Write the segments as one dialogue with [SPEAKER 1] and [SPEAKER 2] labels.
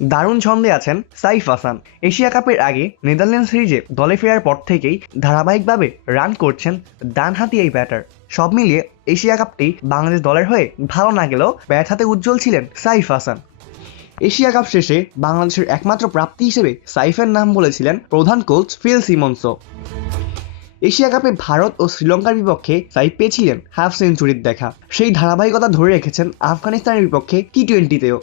[SPEAKER 1] দারুণ ছন্দে আছেন সাইফ হাসান। এশিয়া কাপের আগে নেদারল্যান্ড সিরিজে দলে ফেরার পর থেকেই ধারাবাহিকভাবে রান করছেন ডানহাতি এই ব্যাটার। সব মিলিয়ে এশিয়া কাপটি বাংলাদেশ দলের হয়ে ভালো না গেলেও ব্যাট হাতে উজ্জ্বল ছিলেন সাইফ হাসান। এশিয়া কাপ শেষে বাংলাদেশের একমাত্র প্রাপ্তি হিসেবে সাইফের নাম বলেছিলেন প্রধান কোচ ফিল সিমন্স এশিয়া কাপে ভারত ও শ্রীলঙ্কার বিপক্ষে সাইফ পেয়েছিলেন হাফ সেঞ্চুরির দেখা। সেই ধারাবাহিকতা ধরে রেখেছেন আফগানিস্তানের বিপক্ষে টি টোয়েন্টিতেও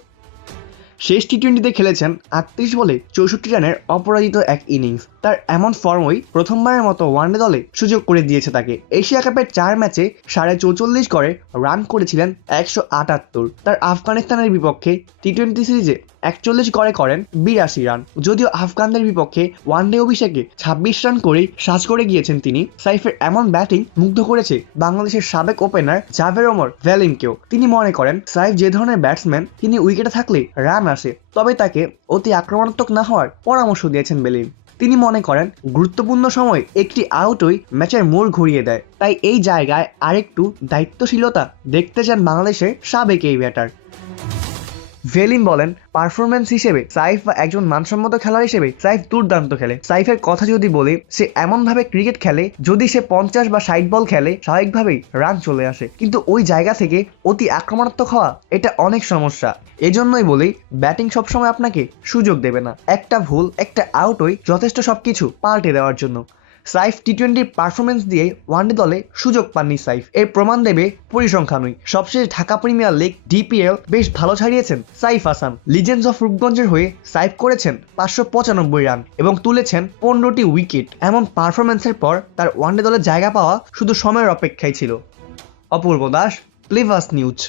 [SPEAKER 1] শেষ টি টোয়েন্টিতে খেলেছেন আটত্রিশ বলে চৌষট্টি রানের অপরাজিত এক ইনিংস। তার এমন ফর্মই প্রথমবারের মতো ওয়ানডে দলে সুযোগ করে দিয়েছে তাকে। এশিয়া কাপের চার ম্যাচে সাড়ে চৌচল্লিশ করে রান করেছিলেন একশো আটাত্তর। তার আফগানিস্তানের বিপক্ষে টি টোয়েন্টি সিরিজে একচল্লিশ করে করেন বিরাশি রান। যদিও আফগানদের বিপক্ষে ওয়ানডে অভিষেকে ছাব্বিশ রান করেই সাজ করে গিয়েছেন তিনি। সাইফের এমন ব্যাটিং মুগ্ধ করেছে বাংলাদেশের সাবেক ওপেনার জাভের ওমর ভ্যালিনকেও। তিনি মনে করেন, সাইফ যে ধরনের ব্যাটসম্যান তিনি উইকেটে থাকলে রান আসে তবে তাকে অতি আক্রমণাত্মক না হওয়ার পরামর্শ দিয়েছেন বেলিন তিনি মনে করেন, গুরুত্বপূর্ণ সময় একটি আউটই ম্যাচের মোড় ঘুরিয়ে দেয়। তাই এই জায়গায় আরেকটু দায়িত্বশীলতা দেখতে চান বাংলাদেশের সাবেক এই ব্যাটার। ভেলিন বলেন পারফরমেন্স হিসেবে সাইফ বা একজন মানসম্মত খেলোয়াড় হিসেবে সাইফ দুর্দান্ত খেলে। সাইফের কথা যদি বলি, সে এমনভাবে ক্রিকেট খেলে, যদি সে পঞ্চাশ বা ষাট বল খেলে, স্বাভাবিকভাবেই রান চলে আসে। কিন্তু ওই জায়গা থেকে অতি আক্রমণাত্মক হওয়া, এটা অনেক সমস্যা। এজন্যই বলি, ব্যাটিং সবসময় আপনাকে সুযোগ দেবে না। একটা ভুল, একটা আউটই যথেষ্ট সবকিছু পাল্টে দেওয়ার জন্য। সাইফ টি টোয়েন্টির পারফরমেন্স দিয়ে ওয়ানডে দলে সুযোগ পাননি সাইফ। এর প্রমাণ দেবে পরিসংখ্যানই। সবশেষ ঢাকা প্রিমিয়ার লিগ ডিপিএল বেশ ভালো ছাড়িয়েছেন সাইফ হাসান। লিজেন্ডস অফ রূপগঞ্জের হয়ে সাইফ করেছেন পাঁচশো পঁচানব্বই রান এবং তুলেছেন পনেরোটি উইকেট এমন পারফরমেন্সের পর তার ওয়ানডে দলে জায়গা পাওয়া শুধু সময়ের অপেক্ষায় ছিল। অপূর্ব দাস প্লেভাস নিউজ